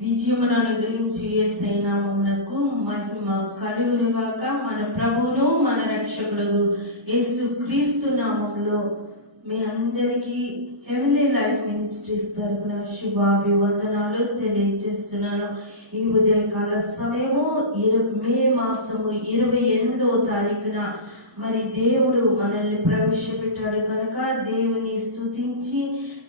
విజయమును అనుగ్రహించి సైనామమునకు మహిమ కలుగురుగాక మన ప్రభువును మన రక్షకుడు యేసు క్రీస్తు నామంలో మీ అందరికీ హెవెన్లీ లైఫ్ మినిస్ట్రీస్ తరపున శుభాభివందనాలు తెలియజేస్తున్నాను. ఈ ఉదయకాల సమయము ఇరు మే మాసము ఇరవై ఎనిమిదవ తారీఖున మరి దేవుడు మనల్ని ప్రవేశపెట్టాడు కనుక దేవుని స్తుతించి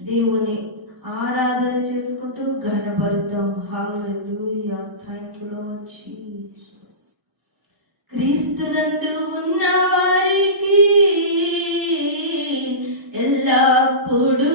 దేవుని ఆరాధన చేసుకుంటూ ఘనపరుద్దాం. Hallelujah thank you Lord Jesus క్రీస్తునందు ఉన్న వారికి ఎల్లప్పుడూ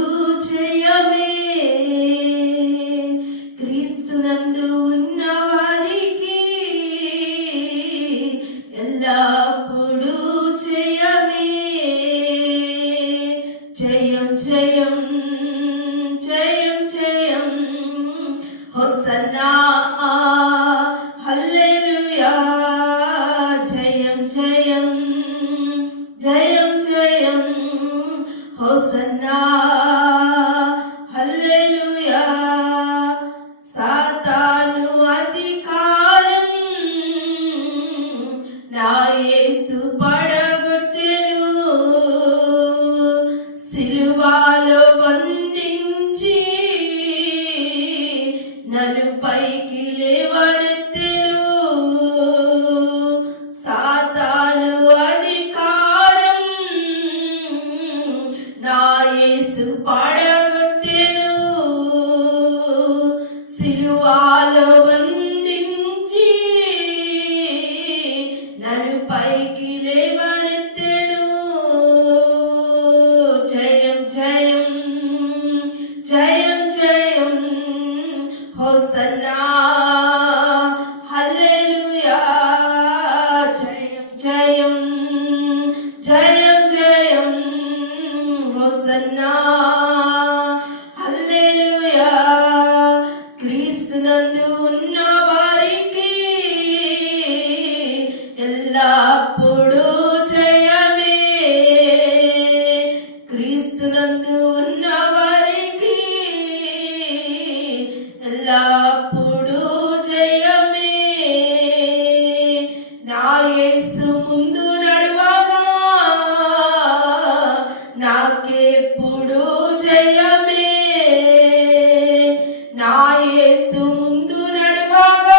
యేసు ముందు నడవగా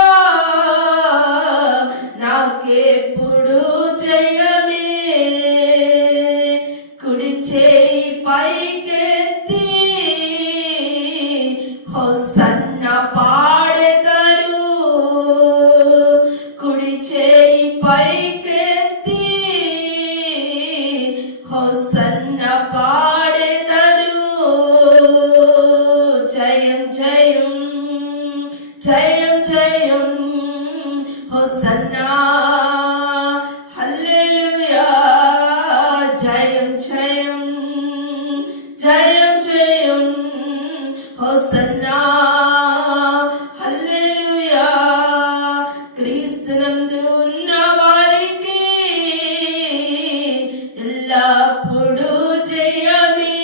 నాకెప్పుడు జయమే. కుడి చేయి పైకెత్తి హోసన్న పాడెదరు. కుడి చేయి పైకెత్తి హోసన్న పాడెదరు క్రీస్తునందు ఉన్న వారికి ఎల్లప్పుడూ జయమే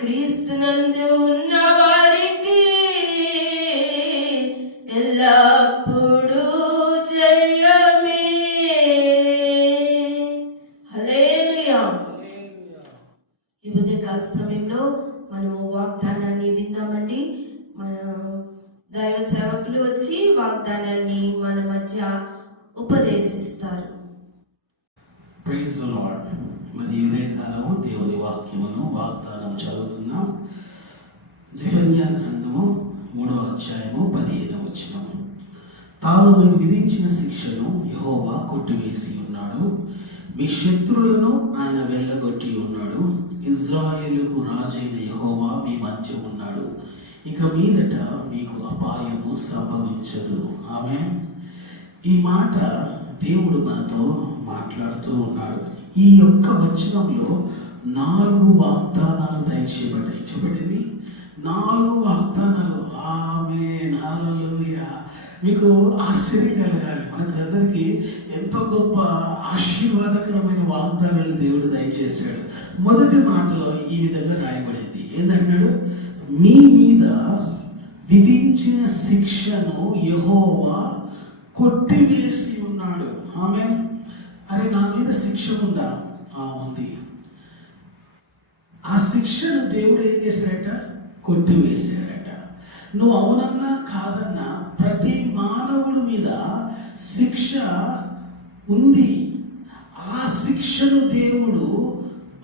క్రీస్తునందు ఉన్న వారికి ఎల్లప్పుడూ జయమే హల్లెలూయా ఈ ఉదయకాల సమయంలో మనము వాగ్దానాన్ని విందామండి మన దైవ సేవకులు వచ్చి వాగ్దానాన్ని మన మధ్య ఉపదేశిస్తారు. ప్రైజ్ లార్డ్ మరి ఇదే కాలము దేవుని వాక్యమును వాగ్దానం చదువుతున్నాం. జిఫన్యా గ్రంథము మూడవ అధ్యాయము పదిహేను వచ్చిన తాను మీకు విధించిన శిక్షను యహోవా కొట్టివేసి ఉన్నాడు. మీ శత్రువులను ఆయన వెళ్ళగొట్టి ఉన్నాడు. ఇజ్రాయేలుకు రాజైన యహోవా మీ మధ్య ఉన్నాడు. ఇక మీదట మీకు అపాయము సంభవించదు. ఆమె ఈ మాట దేవుడు మనతో మాట్లాడుతూ ఉన్నాడు. ఈ యొక్క వచనంలో నాలుగు వాగ్దానాలు దయచేయబడ్డాయి. చెప్పండి. నాలుగు వాగ్దానాలు. ఆమె నాలుగుయా మీకు ఆశ్చర్యం కలగాలి. మనకు అందరికీ ఎంతో గొప్ప ఆశీర్వాదకరమైన వాగ్దానాలు దేవుడు దయచేశాడు. మొదటి మాటలో ఈ విధంగా రాయబడింది. ఏంటంటాడు మీ మీద విధించిన శిక్షను యహోవా కొట్టివేసి ఉన్నాడు. ఆమె అరే నా మీద శిక్ష ఉందా ఆ ఉంది. ఆ శిక్షను దేవుడు ఏం చేశాడట? కొట్టివేశాడట. నువ్వు అవునన్నా కాదన్నా ప్రతి మానవుడి మీద శిక్ష ఉంది. ఆ శిక్షను దేవుడు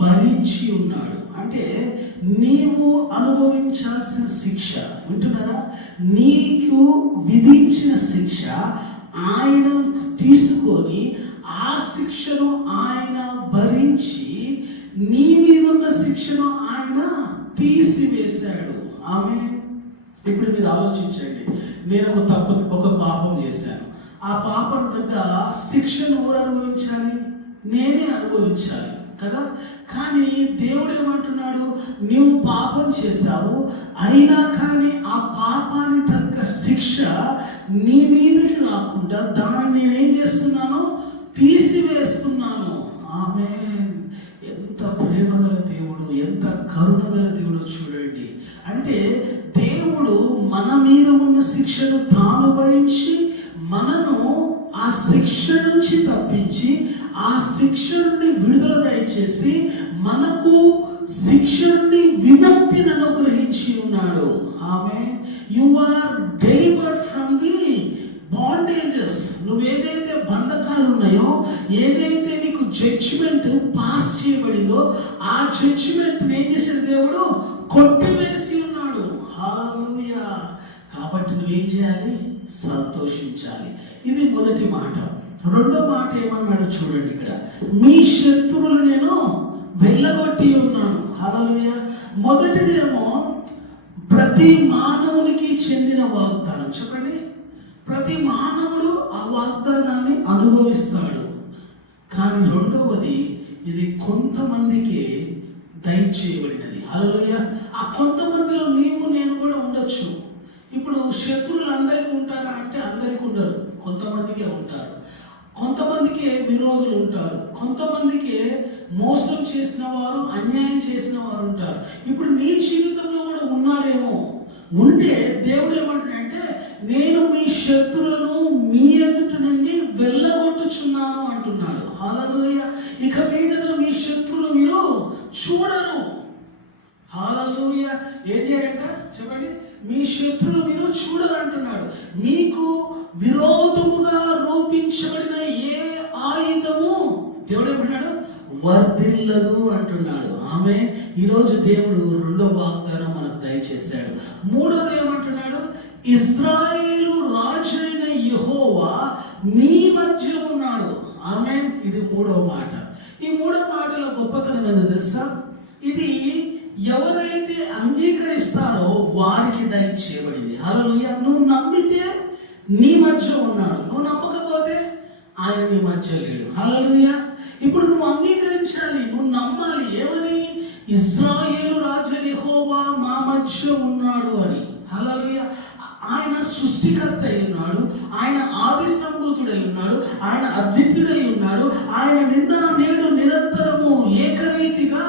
భరించి ఉన్నాడు. అంటే నీవు అనుభవించాల్సిన శిక్ష. వింటున్నారా? నీకు విధించిన శిక్ష ఆయన తీసుకొని ఆ శిక్షను ఆయన భరించి నీ మీద ఉన్న శిక్షను ఆయన తీసివేశాడు. ఆమె ఇప్పుడు మీరు ఆలోచించండి. నేను ఒక తప్పు ఒక పాపం చేశాను. ఆ పాపం దగ్గర శిక్షను ఎవరు అనుభవించాలి? నేనే అనుభవించాలి కదా? కానీ దేవుడు ఏమంటున్నాడు? నీవు పాపం చేశావు. అయినా కానీ ఆ పాపాన్ని తగ్గ శిక్ష నీ మీదకి రాకుండా దాన్ని నేనేం చేస్తున్నాను? తీసివేస్తున్నాను. ఆమె ఎంత ప్రేమ గల దేవుడు ఎంత కరుణ గల దేవుడు చూడండి. అంటే దేవుడు మన మీద ఉన్న శిక్షను తాను భరించి మనను ఆ శిక్ష నుంచి తప్పించి ఆ శిక్ష నుండి విడుదల దయచేసి మనకు శిక్షణని విముక్తిని అనుగ్రహించి ఉన్నాడు. ఆమె you are delivered from the bondages నువ్వు ఏదైతే బంధకాలు ఉన్నాయో ఏదైతే నీకు జడ్జిమెంట్ పాస్ చేయబడిందో ఆ జడ్జిమెంట్ ఏం చేసిన దేవుడు? కొట్టివేసి ఉన్నాడు. హాలూయా కాబట్టి నువ్వేం చేయాలి? సంతోషించాలి. ఇది మొదటి మాట. రెండో మాట ఏమన్నాడు చూడండి ఇక్కడ. మీ శత్రువులు నేను వెళ్ళగొట్టి ఉన్నాను. హలోయ మొదటిదేమో ప్రతి మానవునికి చెందిన వాగ్దానం. చెప్పండి. ప్రతి మానవుడు ఆ వాగ్దానాన్ని అనుభవిస్తాడు. కానీ రెండవది ఇది కొంతమందికి దయచేయబడినది. హలోయ ఆ కొంతమందిలో నీవు నేను కూడా ఉండొచ్చు. ఇప్పుడు శత్రువులు అందరికీ ఉంటారా అంటే అందరికీ ఉండరు. కొంతమందికే ఉంటారు. కొంతమందికి విరోధులు ఉంటారు. కొంతమందికి మోసం చేసిన వారు అన్యాయం చేసిన వారు ఉంటారు. ఇప్పుడు నీ జీవితంలో కూడా ఉన్నారేమో. ఉంటే దేవుడు ఏమంటాడంటే నేను మీ శత్రువులను మీ ఎదుట నుండి వెళ్ళగొట్టుచున్నాను అంటున్నాడు. హాలలోయ ఇక మీదట మీ శత్రువులు మీరు చూడరు. హాలలోయ ఏది అంట చెప్పండి. మీ శత్రులు మీరు చూడరు అంటున్నాడు. మీకు విరోధం వర్ధిల్లదు అంటున్నాడు. ఆమె ఈరోజు దేవుడు రెండో వాగ్దానం మనకు దయచేశాడు. మూడోది ఏమంటున్నాడు? ఇస్రాయేలు రాజైన యహోవా నీ మధ్య ఉన్నాడు. ఆమె ఇది మూడో మాట. ఈ మూడో మాటలో గొప్పతనం ఏందో తెలుసా? ఇది ఎవరైతే అంగీకరిస్తారో వారికి దయచేయబడింది అలా నువ్వు నమ్మితే నీ మధ్య ఉన్నాడు. నువ్వు నమ్మకపోతే ఆయన నీ మధ్య లేడు. అలా ఇప్పుడు నువ్వు అంగీకరించాలి నువ్వు నమ్మాలి ఏమని? ఇజ్రాయేలు రాజు హోవా మా మధ్య ఉన్నాడు అని. అలాగే ఆయన సృష్టికర్త అయి ఉన్నాడు ఆయన ఆది సంభూతుడై ఉన్నాడు ఆయన అద్వితుడై ఉన్నాడు ఆయన నిన్న నేడు నిరంతరము ఏకరీతిగా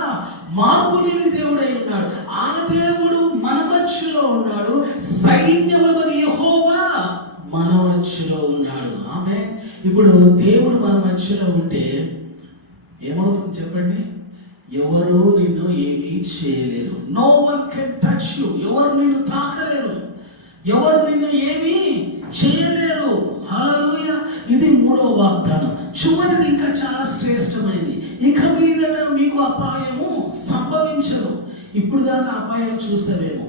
మార్పు లేని దేవుడై ఉన్నాడు. ఆ దేవుడు మన మధ్యలో ఉన్నాడు సైన్యములది యహోవా మన మధ్యలో ఉన్నాడు. ఆమె ఇప్పుడు దేవుడు మన మధ్యలో ఉంటే ఏమవుతుంది చెప్పండి? ఎవరు నిన్ను ఏమీ చేయలేరు. No one can touch you ఎవరు నిన్ను తాకలేరు. ఎవరు నిన్ను ఏమీ చేయలేరు. హల్లెలూయా ఇది మూడవ వాగ్దానం. చివరిది ఇంకా చాలా శ్రేష్టమైనది ఇక మీద మీకు అపాయము సంభవించదు. ఇప్పుడు దాకా అపాయాలు చూసావేమో?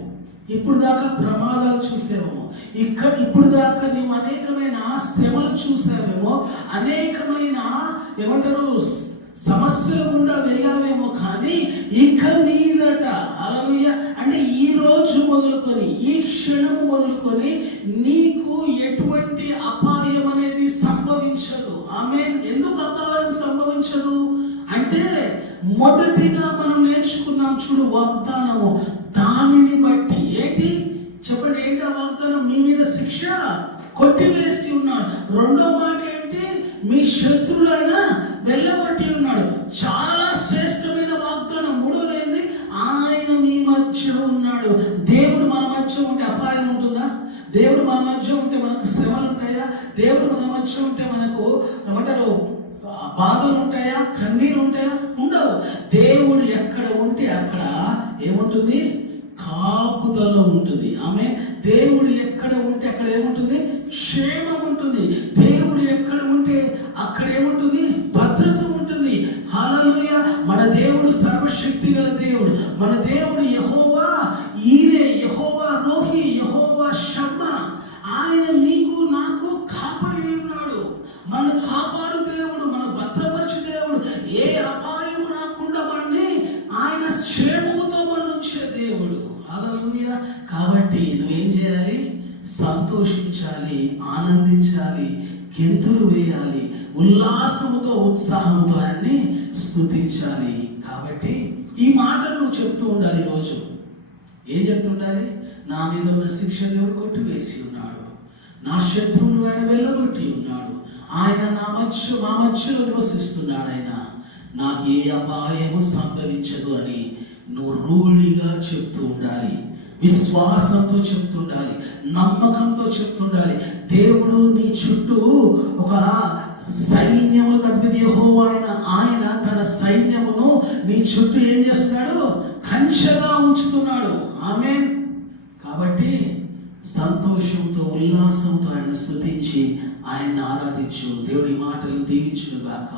ఇప్పుడు దాకా ప్రమాదాలు చూసావేమో? ఇక్కడ ఇప్పుడు దాకా నీవు అనేకమైన శ్రమలు చూసావేమో? అనేకమైన ఏమంటారు సమస్యల గుండా వెళ్ళామేమో కానీ ఇక మీదట అలలుయ అంటే ఈ రోజు మొదలుకొని ఈ క్షణం మొదలుకొని నీకు ఎటువంటి అపాయం అనేది సంభవించదు. ఆమె ఎందుకు అపాయం సంభవించదు? అంటే మొదటిగా మనం నేర్చుకున్నాం చూడు వాగ్దానము. దానిని బట్టి. ఏంటి? చెప్పండి ఏంటి ఆ వాగ్దానం? మీ మీద శిక్ష కొట్టివేసి ఉన్నాడు. రెండో మాట మీ శత్రులైన వెళ్ళగొట్టి ఉన్నాడు. చాలా శ్రేష్టమైన వాగ్దానం మూడోదైంది ఆయన మీ మధ్య ఉన్నాడు. దేవుడు మన మధ్య ఉంటే అపాయం ఉంటుందా? దేవుడు మన మధ్య ఉంటే మనకు శ్రమలు ఉంటాయా? దేవుడు మన మధ్య ఉంటే మనకు ఏమంటారు బాధలు ఉంటాయా? కన్నీరు ఉంటాయా? ఉండవు. దేవుడు ఎక్కడ ఉంటే అక్కడ ఏముంటుంది? కాపుదల ఉంటుంది. ఆమె దేవుడు ఎక్కడ ఉంటే అక్కడ ఏముంటుంది? క్షేమం ఉంటుంది. దేవుడు ఎక్కడ ఉంటే మనల్ని కాపాడు దేవుడు మన భద్రపరిచి దేవుడు. ఏ అపాయం రాకుండా మనల్ని ఆయన క్షేమముతో మన దేవుడు. హల్లెలూయా కాబట్టి నువ్వేం చేయాలి? సంతోషించాలి ఆనందించాలి గెంతులు వేయాలి ఉల్లాసముతో ఉత్సాహంతో ఆయన్ని స్థుతించాలి కాబట్టి ఈ మాటలు నువ్వు చెప్తూ ఉండాలి రోజు ఏం చెప్తుండాలి? నా మీద ఉన్న శిక్ష దేవుడు కొట్టివేసి ఉన్నాడు. నా శత్రువును ఆయన వెళ్ళగొట్టి ఉన్నాడు. ఆయన నా మధ్య మా మధ్యలో నివసిస్తున్నాడు ఆయన. నాకు ఏ అపాయము సంభవించదు అని నువ్వు రూఢిగా చెప్తూ ఉండాలి. విశ్వాసంతో చెప్తుండాలి నమ్మకంతో చెప్తుండాలి దేవుడు నీ చుట్టూ ఒక సైన్యము అధిపతి ఆయన. ఆయన తన సైన్యమును నీ చుట్టూ ఏం చేస్తున్నాడు? కంచెగా ఉంచుతున్నాడు. ఆమె కాబట్టి సంతోషంతో ఉల్లాసంతో ఆయన స్థుతించి ఆయన ఆరాధించు దేవుడి మాటలు దీవించును గాక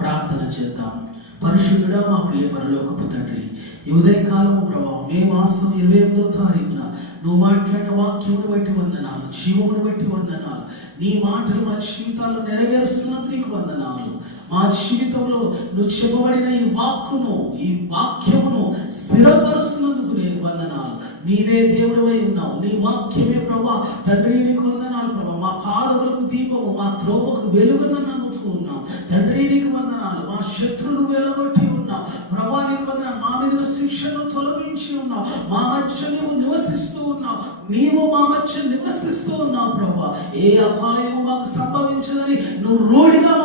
ప్రార్థన చేద్దాం. పరిశుద్ధుడా మా ప్రియ పరలోకపు తండ్రి ఈ ఉదయకాలము ప్రభావం మే మాసం ఇరవై ఎనిమిదో తారీఖున నువ్వు మాట్లాడిన వాక్యమును బట్టి వందనాలు జీవమును బట్టి వందనాలు నీ మాటలు మా జీవితాలు నెరవేరుస్తున్నందుకు నీకు వందనాలు. మా జీవితంలో నువ్వు చెప్పబడిన ఈ వాక్కును ఈ వాక్యమును స్థిరపరుస్తున్నందుకు నేను వందనాలు. నీవే దేవుడు అయి ఉన్నావు. నీ వాక్యమే ప్రభా తండ్రి నీకు వందనాలు ప్రభా. మా కాలువలకు దీపము మా త్రోవకు వెలుగుదని నమ్ముతూ ఉన్నాం. తండ్రి నీకు వందనాలు. మా శత్రువులు వెలగొట్టి ఉన్నావు ప్రభా నీకు వందనాలు. మా మీద శిక్షను తొలగించి ఉన్నావు మా మధ్య నువ్వు నివసిస్తూ ఉన్నావు. నీవు మా మధ్య నివసిస్తూ ఉన్నావు ప్రభా. ఏ అపాయము మాకు సంభవించదని నువ్వు రోడిగా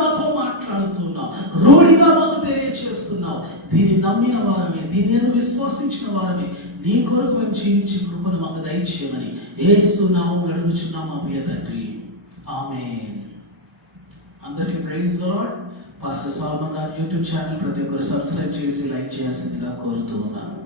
తెలియచేస్తున్నావు దీన్ని నమ్మిన వారమే దీని ఎందుకు విశ్వసించిన వారమే? నీ కొరకు మేము జీవించే కృపను మాకు దయచేయమని ఏసు నామం అడుగుచున్నాం మా ప్రియ తండ్రి. ఆమె అందరికీ praise Lord pastor Solomon Raj YouTube channel ప్రతి ఒక్కరు సబ్స్క్రైబ్ చేసి లైక్ చేయాల్సిందిగా కోరుతూ ఉన్నాను.